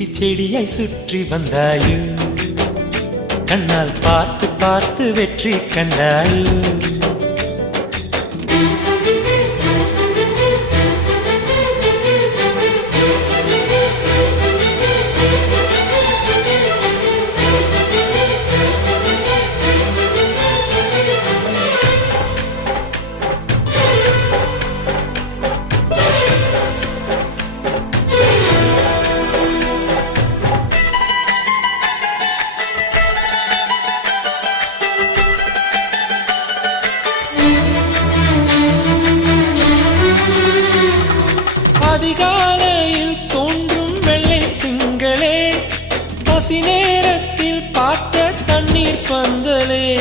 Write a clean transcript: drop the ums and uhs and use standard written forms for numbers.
ஊசி செடியாய் சுற்றி வந்தாயோ கண்ணால் பார்த்து பார்த்து வெற்றி கண்டாயோ அதிகாலையில் தோன்றும் வெள்ளை திங்களே பசி நேரத்தில் பார்த்த தண்ணீர் பந்தலே